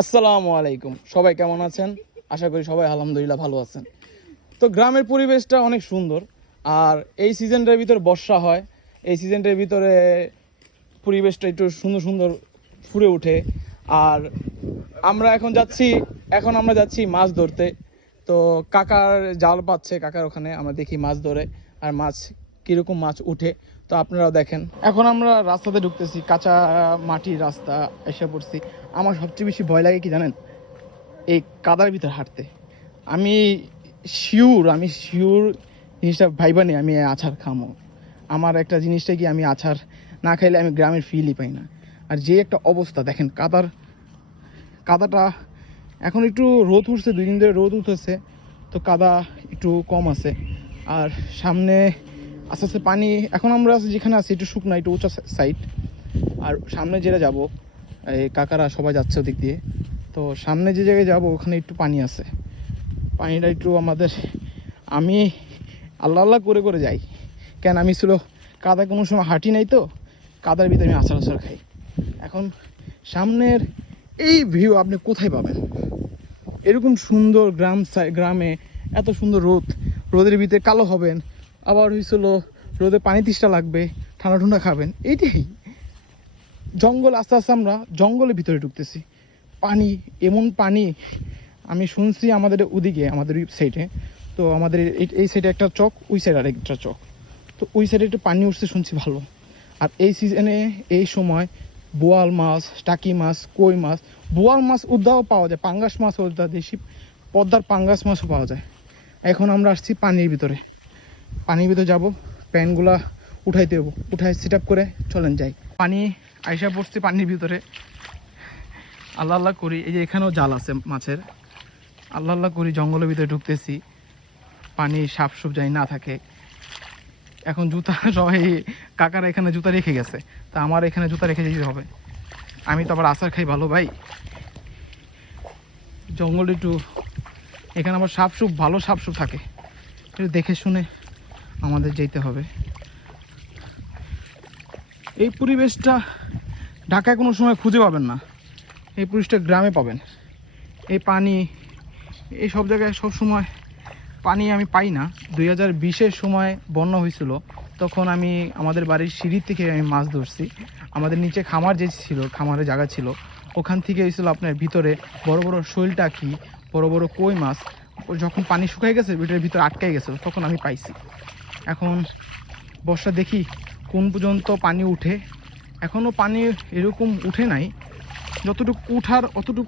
আসসালামু আলাইকুম, সবাই কেমন আছেন? আশা করি সবাই আলহামদুলিল্লাহ ভালো আছেন। তো গ্রামের পরিবেশটা অনেক সুন্দর। আর এই সিজনটার ভিতরে বর্ষা হয়, এই সিজনটার ভিতরে পরিবেশটা একটু সুন্দর সুন্দর ফুটে ওঠে। আর আমরা যাচ্ছি মাছ ধরতে। তো কাকার জাল পাচ্ছে, কাকার ওখানে আমরা দেখি মাছ ধরে আর মাছ কীরকম মাছ উঠে, তো আপনারাও দেখেন। এখন আমরা রাস্তাতে ঢুকতেছি, কাঁচা মাটির রাস্তা এসে পড়ছি। আমার সবচেয়ে বেশি ভয় লাগে কি জানেন? এই কাদার ভিতরে হাঁটতে। আমি শিওর জিনিসটা ভাইবা নেই আমি আছাড় খামো। আমার একটা জিনিসটা কি, আমি আছাড় না খাইলে আমি গ্রামের ফিলই পাই না। আর যে একটা অবস্থা দেখেন কাদাটা, এখন একটু রোদ উঠছে, 2 দিন ধরে রোদ উঠেছে, তো কাদা একটু কম আছে। আর সামনে আস্তে আস্তে পানি, এখন আমরা যেখানে আছি একটু শুকনো, একটু উঁচা সাইড। আর সামনে যেটা যাব, এই কাকারা সবাই যাচ্ছে ওদিক দিয়ে, তো সামনে যে জায়গায় যাব ওখানে একটু পানি আছে। পানিটা একটু আমি আল্লাহ আল্লাহ করে করে যাই, কেন আমি কাদা কোনো সময় হাঁটি নাই, তো কাদার ভিতরে আমি আছাড় খাই। এখন সামনের এই ভিউ আপনি কোথায় পাবেন? এরকম সুন্দর গ্রামে এত সুন্দর রোদের ভিতরে কালো হবেন, আবার রোদে পানি তৃষ্ণা লাগবে, ঠান্ডা ঠান্ডা খাবেন, এইটাই জঙ্গল। আস্তে আস্তে আমরা জঙ্গলের ভিতরে ঢুকতেছি। পানি, এমন পানি, আমি শুনছি আমাদের ওদিকে, আমাদের ওই সাইডে, তো আমাদের এই সাইডে একটা চক, ওই সাইডে আরেকটা চক, তো ওই সাইডে একটু পানি উঠছে শুনছি ভালো। আর এই সিজনে এই সময় বোয়াল মাছ, টাকি মাছ, কই মাছ, বোয়াল মাছ উদ্দাও পাওয়া যায়, পাঙ্গাস মাছ উদ্দা, দেশি পদ্মার পাঙ্গাস মাছও পাওয়া যায়। এখন আমরা আসছি পানির ভিতরে যাব, প্যানগুলা উঠাই দেবো, উঠাই সেট আপ করে চলেন যাই। পানি আইসা পড়ছি পানির ভিতরে, আল্লাহ আল্লাহ করি। এই যে এখানেও জাল আছে মাছের, আল্লাহ আল্লাহ করি জঙ্গলের ভিতরে ঢুকতেছি, পানি সাপ সুপ যাই না থাকে। এখন জুতা সবাই, কাকারা এখানে জুতা রেখে গেছে, তা আমার এখানে জুতা রেখে যেতে হবে। আমি তো আবার আচার খাই ভালো ভাই, জঙ্গল একটু, এখানে আবার ভালো সাপ সুপ থাকে, একটু দেখে শুনে আমাদের যেতে হবে। এই পরিবেশটা ঢাকায় কোনো সময় খুঁজে পাবেন না, এই পরিবেশটা গ্রামে পাবেন। এই পানি, এই সব জায়গায় সব সময় পানি আমি পাই না। 2020-এর সময় বন্যা হয়েছিল, তখন আমি আমাদের বাড়ির সিঁড়ি থেকে আমি মাছ ধরছি। আমাদের নিচে খামার যে ছিল, খামারের জায়গা ছিল, ওখান থেকে হয়েছিল আপনার ভিতরে বড় বড় শৈল টাকি, বড় বড় কই মাছ। যখন পানি শুকাই গেছে, ভিতরের ভিতরে আটকাই গেছে, তখন আমি পাইছি। এখন বর্ষা দেখি কোন পর্যন্ত পানি উঠে। এখনও পানি এরকম উঠে নাই, যতটুকু উঠার অতটুকু